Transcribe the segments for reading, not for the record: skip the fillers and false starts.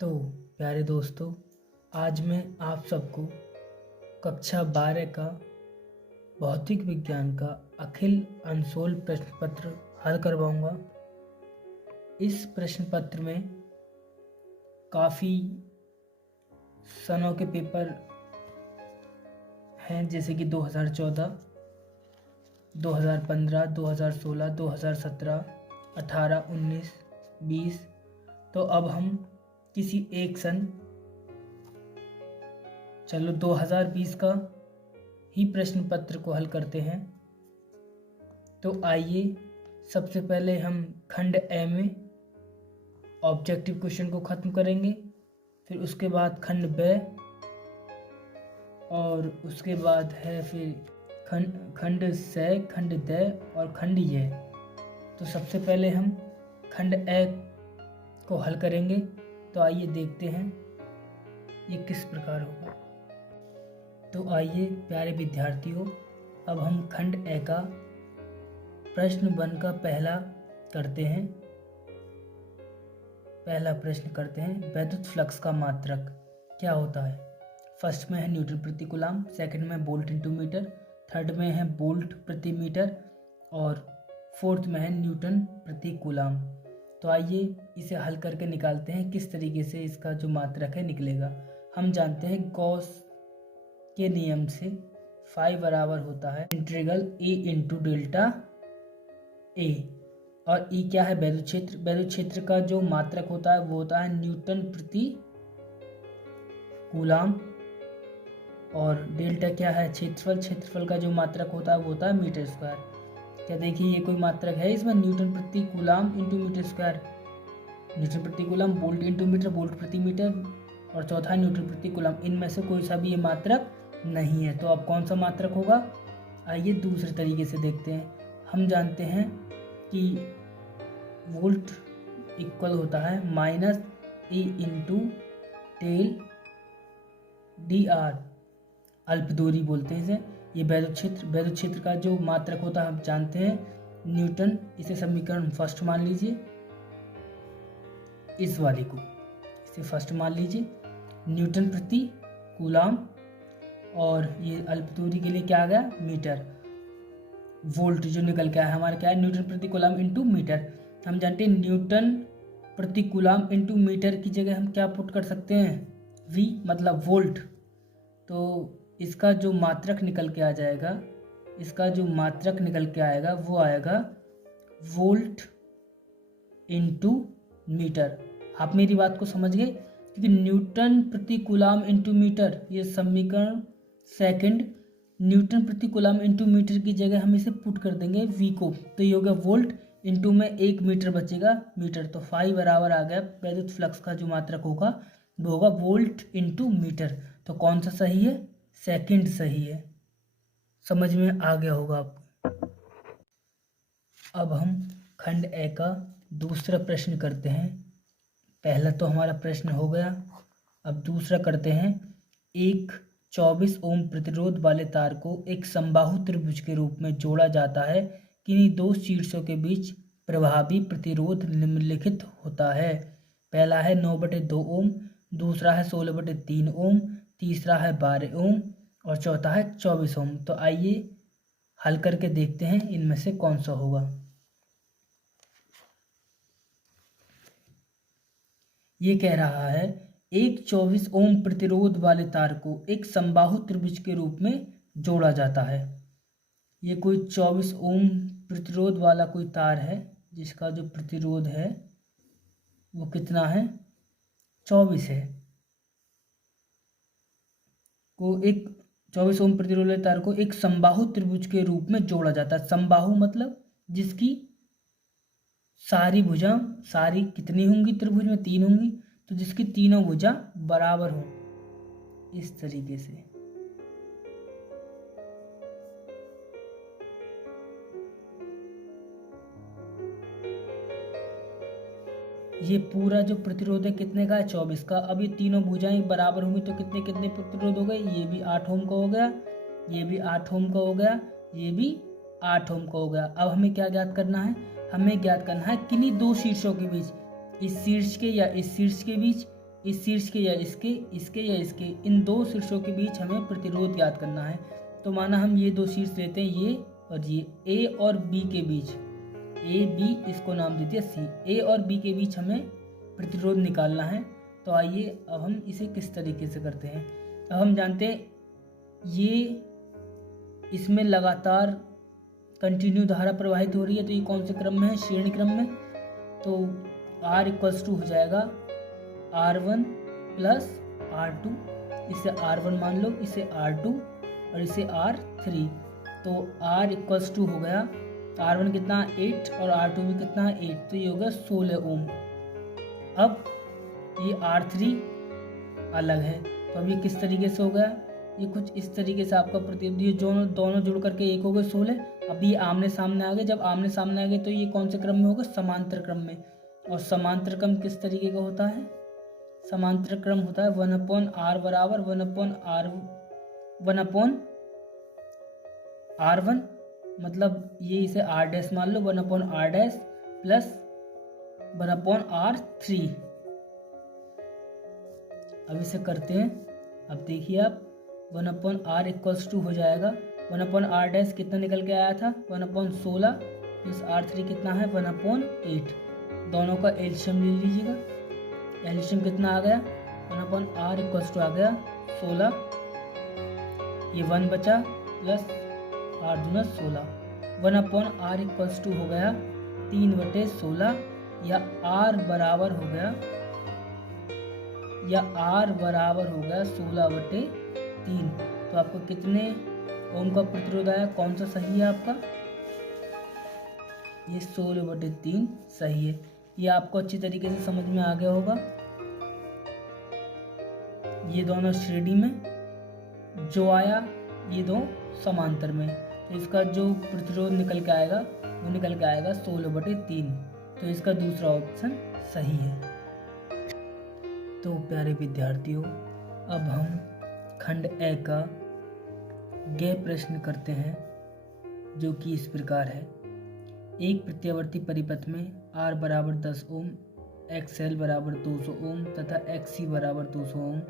तो प्यारे दोस्तों, आज मैं आप सबको कक्षा 12 का भौतिक विज्ञान का अखिल अनसोल्व प्रश्न पत्र हल करवाऊंगा। इस प्रश्न पत्र में काफ़ी सनों के पेपर हैं, जैसे कि 2014, 2015, 2016, 2017, 18, 19, 20। तो अब हम किसी एक सन 2020 का ही प्रश्न पत्र को हल करते हैं। तो आइए सबसे पहले हम खंड ए में ऑब्जेक्टिव क्वेश्चन को ख़त्म करेंगे, फिर उसके बाद खंड बे, और उसके बाद है फिर खंड से, खंड दे और खंड ये। तो सबसे पहले हम खंड ए को हल करेंगे। तो आइए देखते हैं ये किस प्रकार होगा। तो आइए प्यारे विद्यार्थियों, अब हम खंड ए का प्रश्न 1 का पहला प्रश्न करते हैं। वैद्युत फ्लक्स का मात्रक क्या होता है? फर्स्ट में है न्यूटन प्रति कूलम, सेकंड में वोल्ट इंटू मीटर, थर्ड में है वोल्ट प्रति मीटर और फोर्थ में है न्यूटन प्रति कूलम। तो आइए इसे हल करके निकालते हैं किस तरीके से इसका जो मात्रक है निकलेगा। हम जानते हैं गॉस के नियम से फाई बराबर होता है integral A into delta A, और ई क्या है? वैद्युत क्षेत्र। वैद्युत क्षेत्र का जो मात्रक होता है वो होता है न्यूटन प्रति कूलम, और डेल्टा क्या है? क्षेत्रफल। क्षेत्रफल का जो मात्रक होता है वो होता है मीटर स्क्वायर। क्या देखिए ये कोई मात्रक है इसमें? न्यूटन प्रति coulomb into metre square, newton प्रति coulomb, volt into metre, volt प्रति मीटर, और चौथा न्यूटन प्रति कूलम। इनमें से कोई सा भी ये मात्रक नहीं है। तो अब कौन सा मात्रक होगा? आइए दूसरे तरीके से देखते हैं। हम जानते हैं कि वोल्ट इक्वल होता है माइनस ए इंटू टेल डी आर, अल्प दूरी बोलते हैं इसे। ये वैद्युत क्षेत्र का जो मात्रक होता है हम जानते हैं न्यूटन। इसे समीकरण फर्स्ट मान लीजिए, इस वाले को इसे फर्स्ट मान लीजिए, न्यूटन प्रति कूलम, और ये अल्प दूरी के लिए क्या आ गया? मीटर। वोल्ट जो निकल के आया हमारा क्या है? न्यूटन प्रति कूलम इंटू मीटर। हम जानते हैं न्यूटन प्रति कूलम इंटू मीटर की जगह हम क्या पुट कर सकते हैं? वी, मतलब वोल्ट। तो इसका जो मात्रक निकल के आ जाएगा, वो आएगा वोल्ट इंटू मीटर। आप मेरी बात को समझ गए? क्योंकि न्यूटन प्रति कूलम इंटू मीटर, ये समीकरण सेकंड, न्यूटन प्रति कूलम इंटू मीटर की जगह हम इसे पुट कर देंगे वी को। तो ये हो गया वोल्ट इंटू में 1 मीटर बचेगा मीटर। तो फाई बराबर आ गया वैद्युत फ्लक्स का जो मात्रक होगा वो होगा वोल्ट इंटू मीटर। तो कौन सा सही है? सेकंड सही है। समझ में आ गया होगा आपको। अब हम खंड ए का दूसरा प्रश्न करते हैं। पहला तो हमारा प्रश्न हो गया, अब दूसरा करते हैं। एक 24 ओम प्रतिरोध वाले तार को एक समबाहु त्रिभुज के रूप में जोड़ा जाता है। किन्हीं दो शीर्षों के बीच प्रभावी प्रतिरोध निम्नलिखित होता है। पहला है 9/2 ओम, दूसरा है 16/3 ओम, तीसरा है 12 ओम और चौथा है 24 ओम। तो आइए हल करके देखते हैं इनमें से कौन सा होगा। ये कह रहा है एक 24 ओम प्रतिरोध वाले तार को एक समबाहु त्रिभुज के रूप में जोड़ा जाता है। ये कोई 24 ओम प्रतिरोध वाला कोई तार है जिसका जो प्रतिरोध है वो कितना है? 24 है। को एक 24 ओम प्रतिरोध वाले तार को एक समबाहु त्रिभुज के रूप में जोड़ा जाता है। समबाहु मतलब जिसकी सारी भुजा, सारी कितनी होंगी त्रिभुज में? 3 होंगी। तो जिसकी तीनों भुजा बराबर हो, इस तरीके से। ये पूरा जो प्रतिरोध है कितने का है? 24 का। अब ये तीनों भुजाएं बराबर होंगी तो कितने कितने प्रतिरोध हो गए? ये भी 8 ओम का हो गया, ये भी 8 ओम का हो गया, ये भी 8 ओम का हो गया। अब हमें क्या ज्ञात करना है? हमें ज्ञात करना है किन्हीं दो शीर्षों के बीच, इस शीर्ष के या इस शीर्ष के बीच, इस शीर्ष के या इसके, इसके या इसके, इन दो शीर्षों के बीच हमें प्रतिरोध ज्ञात करना है। तो माना हम ये दो शीर्ष लेते हैं, ये और ये, ए और बी के बीच, ए बी इसको नाम देते हैं सी, ए और बी के बीच हमें प्रतिरोध निकालना है। तो आइए अब हम इसे किस तरीके से करते हैं। अब हम जानते हैं ये इसमें लगातार कंटिन्यू धारा प्रवाहित हो रही है, तो ये कौन से क्रम में है, श्रेणी क्रम में। तो R इक्वल्स टू हो जाएगा R1 प्लस R2, इसे R1 मान लो, इसे R2 और इसे R3। तो R इक्वल्स टू हो गया, R1 कितना 8 और R2 भी कितना 8, तो ये हो गया 16 ओम। अब ये R3 अलग है, तो अब ये किस तरीके से हो गया, ये कुछ इस तरीके से आपका प्रतिरोध, ये दोनों जुड़ करके एक हो गए 16। अब ये आमने सामने आ गए, जब आमने सामने आ गए तो ये कौन से क्रम में होगा, समांतर क्रम में। और समांतर क्रम किस तरीके का होता है, समांतर क्रम होता है 1/r बराबर 1/r1, मतलब ये इसे r डैश मान लो, 1/r डैश प्लस 1/r3। अब इसे करते हैं, अब देखिए आप 1/r इक्वल्स टू हो जाएगा 1/r डैश कितना निकल के आया था 1/16 प्लस R3 कितना है 1/8। दोनों का एलसीएम ले लीजिएगा, एलसीएम कितना आ गया 1/r इक्वल्स टू आ गया 16, ये 1 बचा प्लस R दूना 16, 1/r इक्वल्स टू हो गया 3/16, या R बराबर हो गया 16/3। तो आपको कितने ओम का प्रतिरोध आया, कौन सा सही है आपका, ये 16/3 सही है। ये आपको अच्छी तरीके से समझ में आ गया होगा। ये दोनों श्रेणी में जो आया, ये दो समांतर में, तो इसका जो प्रतिरोध निकल के आएगा वो निकल के आएगा 16/3। तो इसका दूसरा ऑप्शन सही है। तो प्यारे विद्यार्थियों, अब हम खंड ए का ग प्रश्न करते हैं, जो कि इस प्रकार है। एक प्रत्यावर्ती परिपथ में R बराबर 10 ओम, XL बराबर 200 ओम तथा XC बराबर 200 ओम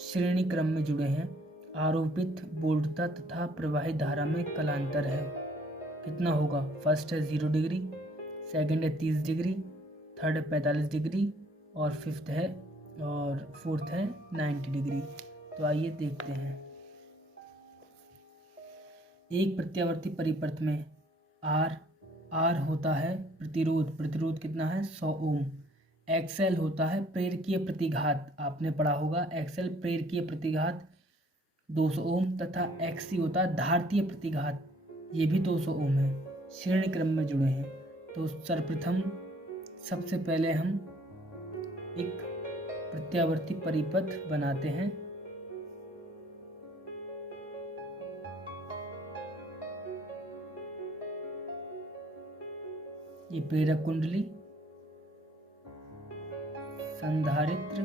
श्रेणी क्रम में जुड़े हैं। आरोपित वोल्टता तथा प्रवाहित धारा में कलांतर है, कितना होगा। फर्स्ट है 0 डिग्री, सेकंड है 30 डिग्री, थर्ड है 45 डिग्री और फोर्थ है 90 डिग्री। तो आइए देखते हैं। एक प्रत्यावर्ती परिपथ में R होता है प्रतिरोध कितना है 100 ओम। XL होता है प्रेरकीय प्रतिघात, आपने पढ़ा होगा XL प्रेरकीय प्रतिघात 200 ओम, तथा XC होता है धारतीय प्रतिघात, ये भी 200 ओम है। श्रेणी क्रम में जुड़े हैं। तो सर्वप्रथम सबसे पहले हम एक प्रत्यावर्ती परिपथ बनाते हैं। ये प्रेरक कुंडली, संधारित्र,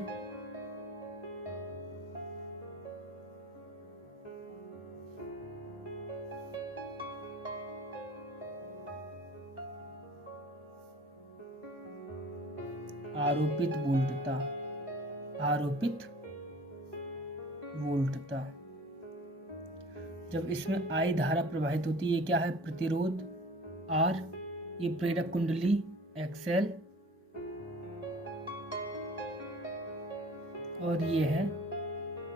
आरोपित वोल्टता। जब इसमें I धारा प्रवाहित होती है, ये क्या है प्रतिरोध R, ये प्रेरक कुंडली XL और ये है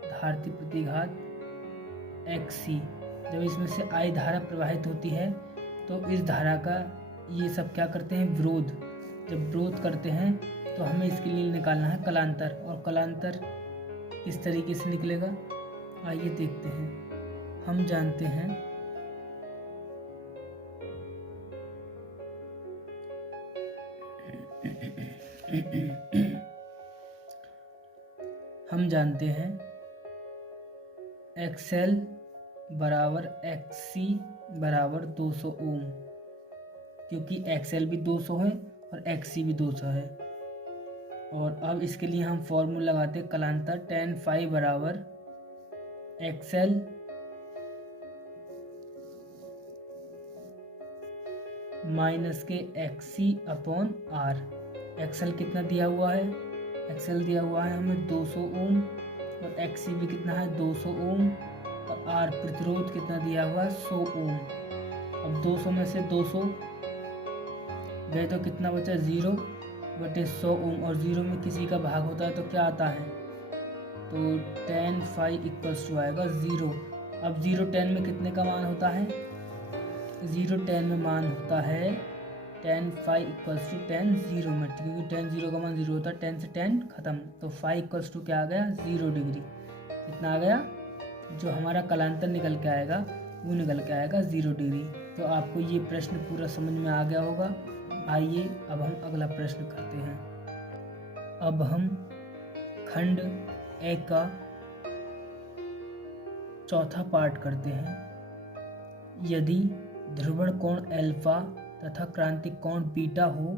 धारतीय प्रतिघात XC। जब इसमें से I धारा प्रवाहित होती है तो इस धारा का ये सब क्या करते हैं, विरोध। जब विरोध करते हैं तो हमें इसके लिए निकालना है कलांतर, और कलांतर किस तरीके से निकलेगा आइए देखते हैं। हम जानते हैं XL बराबर XC बराबर 200 ओम, क्योंकि XL भी 200 है और XC भी 200 है। और अब इसके लिए हम फॉर्मूला लगाते हैं कलांतर, tan phi बराबर XL माइनस के XC अपॉन R। XL कितना दिया हुआ है एक्सएल दिया हुआ है हमें 200 ओम और एक्सी भी कितना है 200 ओम और आर प्रतिरोध कितना दिया हुआ है 100 ओम। अब 200 में से 200 गए तो कितना बचा 0 बटे 100 ओम और 0 में किसी का भाग होता है तो क्या आता है तो 10 फाइव इक्वल्स टू आएगा 0। अब 0 10 में कितने का मान होता है 0 10 में मान होता है 10 फाइव इक्वल्स टू 10 0 में, क्योंकि 10 0 का मान 0 होता है, 10 से 10 खत्म, तो 5 इक्वल्स टू क्या आ गया 0 डिग्री। कितना आ गया जो हमारा कलांतर निकल के आएगा वो निकल के आएगा 0 डिग्री। तो आपको ये प्रश्न पूरा समझ में आ गया होगा। आइए अब हम अगला प्रश्न करते हैं। अब हम खंड ए का चौथा पार्ट करते हैं। यदि ध्रुवण कोण अल्फा तथा क्रांतिक कोण बीटा हो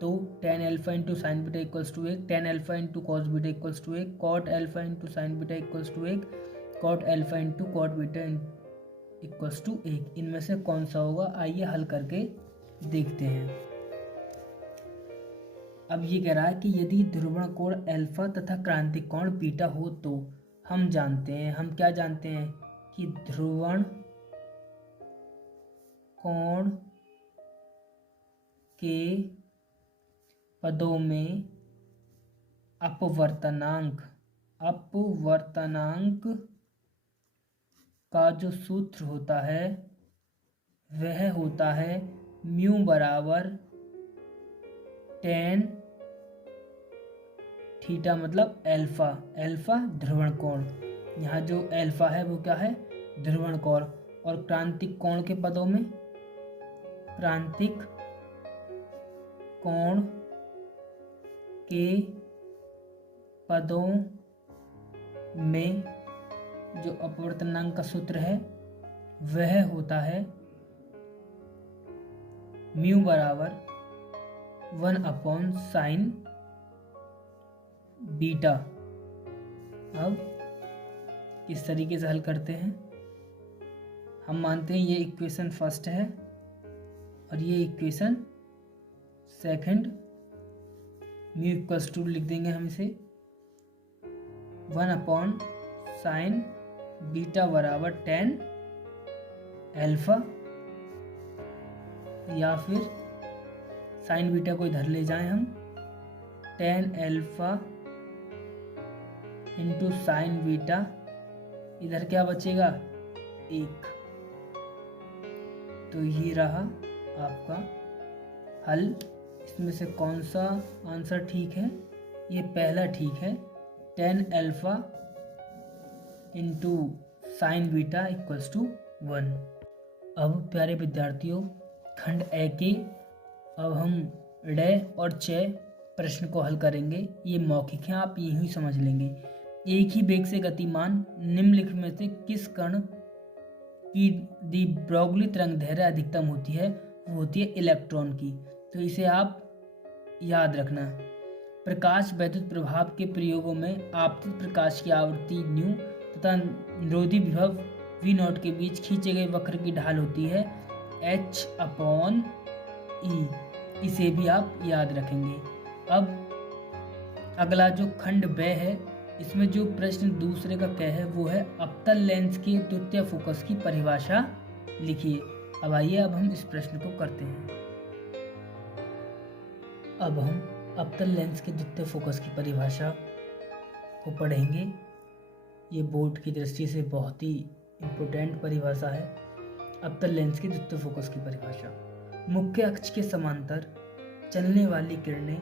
तो tan alpha into sine beta equals to 1, tan alpha into cos beta equals to 1, cot alpha into sine beta equals to 1, cot alpha into cot beta equals to 1। इनमें से कौन सा होगा, आइए हल करके देखते हैं। अब ये कह रहा है कि यदि ध्रुवण कोण अल्फा तथा क्रांतिक कोण बीटा हो तो हम जानते हैं, हम क्या जानते हैं कि ध्रुवण कोण के पदों में अपवर्तनांक का जो सूत्र होता है वह होता है म्यू बराबर tan थीटा, मतलब अल्फा ध्रुवण कोण। यहाँ जो अल्फा है वो क्या है ध्रुवण कोण, और क्रांतिक कोण के पदों में क्रांतिक कोण के पदों में जो अपवर्तनांक का सूत्र है वह होता है म्यू बराबर 1/sin बीटा। अब किस तरीके से हल करते हैं, हम मानते हैं ये इक्वेशन फर्स्ट है और ये equation second. Mu equals to लिख देंगे हम इसे 1/sin बीटा बराबर tan अल्फा, या फिर साइन बीटा को इधर ले जाएं हम, tan alpha into sine beta, इधर क्या बचेगा 1। तो ये रहा आपका हल। इसमें से कौन सा आंसर ठीक है, ये पहला ठीक है, tan alpha into sine beta equals to 1। अब प्यारे विद्यार्थियों खंड ए के अब हम ड और च प्रश्न को हल करेंगे। ये मौखिक हैं, आप यूं ही समझ लेंगे। एक ही वेग से गतिमान निम्नलिखित में से किस कण की दी ब्रोगली तरंगदैर्घ्य अधिकतम होती है, वो होती है इलेक्ट्रॉन की। तो इसे आप याद रखना। प्रकाश वैद्युत प्रभाव के प्रयोगों में आपतित प्रकाश की आवृत्ति न्यू तथा निरोधी विभव V0 के बीच खींचे गए वक्र की ढाल होती है H/E। इसे भी आप याद रखेंगे। अब अगला जो खंड ब है, इसमें जो प्रश्न दूसरे का क है वो है अवतल लेंस के द्वितीय फोकस की परिभाषा लिखिए। अब आइए अब हम इस प्रश्न को करते हैं। अब हम अवतल लेंस के द्वितीय फोकस की परिभाषा को पढ़ेंगे। ये बोर्ड की दृष्टि से बहुत ही इम्पोर्टेंट परिभाषा है। अवतल लेंस के द्वितीय फोकस की परिभाषा, मुख्य अक्ष के समांतर चलने वाली किरणें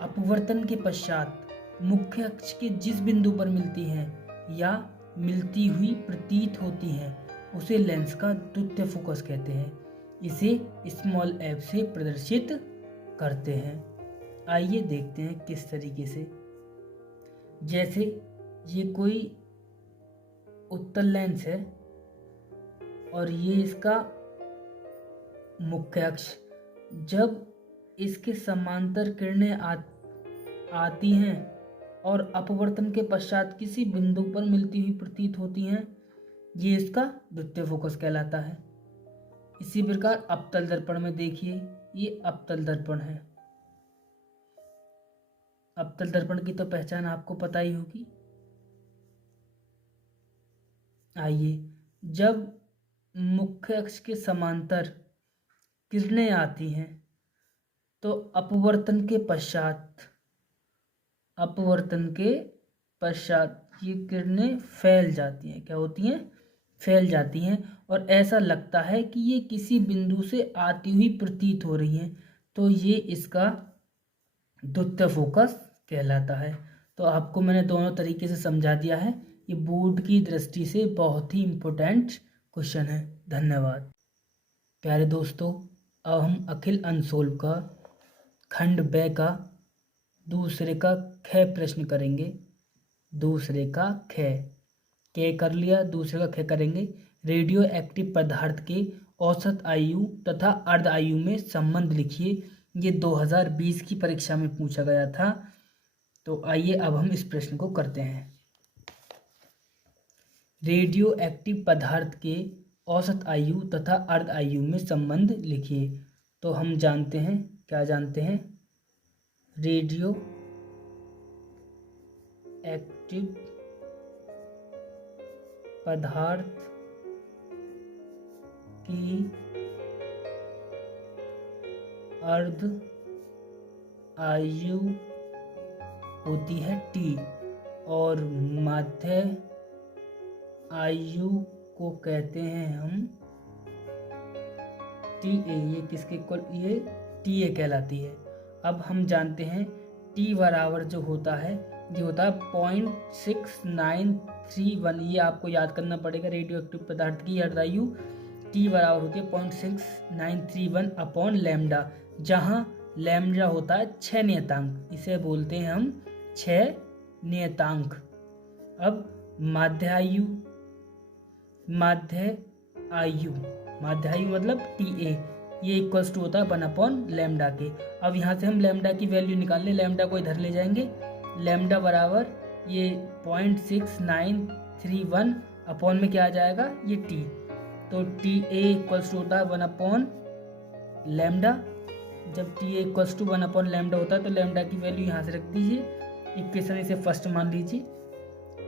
अपवर्तन के पश्चात मुख्य अक्ष के जिस बिंदु पर मिलती हैं या मिलती हुई प्रतीत होती हैं उसे लेंस का द्वितीय फोकस कहते हैं। इसे स्मॉल f से प्रदर्शित करते हैं। आइए देखते हैं किस तरीके से। जैसे ये कोई उत्तल लेंस है और ये इसका मुख्य अक्ष, जब इसके समांतर किरणें आती हैं और अपवर्तन के पश्चात किसी बिंदु पर मिलती हुई प्रतीत होती हैं, ये इसका द्वितीय फोकस कहलाता है। इसी प्रकार अवतल दर्पण में देखिए, ये अवतल दर्पण है। अवतल दर्पण की तो पहचान आपको पता ही होगी। आइए, जब मुख्य अक्ष के समांतर किरणें आती हैं तो अपवर्तन के पश्चात ये किरणें फैल जाती हैं। क्या होती हैं? फैल जाती हैं, और ऐसा लगता है कि ये किसी बिंदु से आती हुई प्रतीत हो रही हैं, तो ये इसका द्वितीय फोकस कहलाता है। तो आपको मैंने दोनों तरीके से समझा दिया है। ये बोर्ड की दृष्टि से बहुत ही इम्पोर्टेंट क्वेश्चन है। धन्यवाद। प्यारे दोस्तों, अब हम अखिल अनसोल्व का खंड ब का दूसरे का ख प्रश्न करेंगे। दूसरे का ख कर लिया, दूसरे का ख करेंगे। रेडियो एक्टिव पदार्थ के औसत आयु तथा अर्ध आयु में संबंध लिखिए। ये 2020 की परीक्षा में पूछा गया था। तो आइए अब हम इस प्रश्न को करते हैं। रेडियो एक्टिव पदार्थ के औसत आयु तथा अर्ध आयु में संबंध लिखिए। तो हम जानते हैं, क्या जानते हैं? रेडियो एक्टिव पदार्थ की अर्ध आयु होती है T, और माध्य आयु को कहते हैं हम TA। ये किसके इक्वल? ये TA कहलाती है। अब हम जानते हैं T बराबर जो होता है, ये होता है 0.6931। ये आपको याद करना पड़ेगा। रेडियो एक्टिव पदार्थ की अर्ध आयु T बराबर होती है 0.6931 अपॉन लैम्डा, जहाँ लैम्डा होता है 6 नियतांक। इसे बोलते हैं हम 6 नियतांक। अब माध्य आयु मतलब TA, ये इक्वल्स टू होता है 1 अपॉन लैम्डा के। अब यहाँ से हम लैम्डा की वैल्यू निकाल लें। लैम्डा को इधर ले जाएंगे। लैम्डा बराबर ये 0.6931 अपॉन में क्या आ जाएगा? ये T। तो TA इक्वल्स टू होता है 1 अपॉन लैम्डा। जब TA equals to 1 upon lambda होता है तो लैम्डा की वैल्यू यहाँ से रख दीजिए। इक्वेशन इसे फर्स्ट मान लीजिए।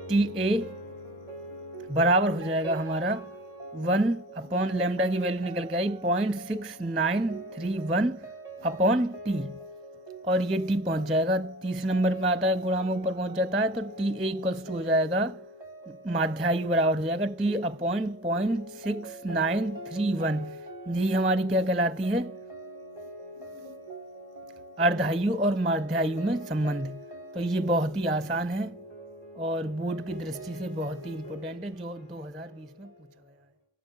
TA बराबर हो जाएगा हमारा 1 अपॉन लैम्डा की वैल्यू निकल के आई 0.6931 अपॉन T, और ये T पहुँच जाएगा तीसरे नंबर में आता है, गुणा में ऊपर पहुँच जाता है। तो TA इक्वल्स टू हो जाएगा, माध्य आयु बराबर हो जाएगा T अपॉन 0.6931। यही हमारी क्या कहलाती है? अर्धायु और माध्यायु में संबंध। तो ये बहुत ही आसान है और बोर्ड की दृष्टि से बहुत ही इम्पोर्टेंट है, जो 2020 में पूछा।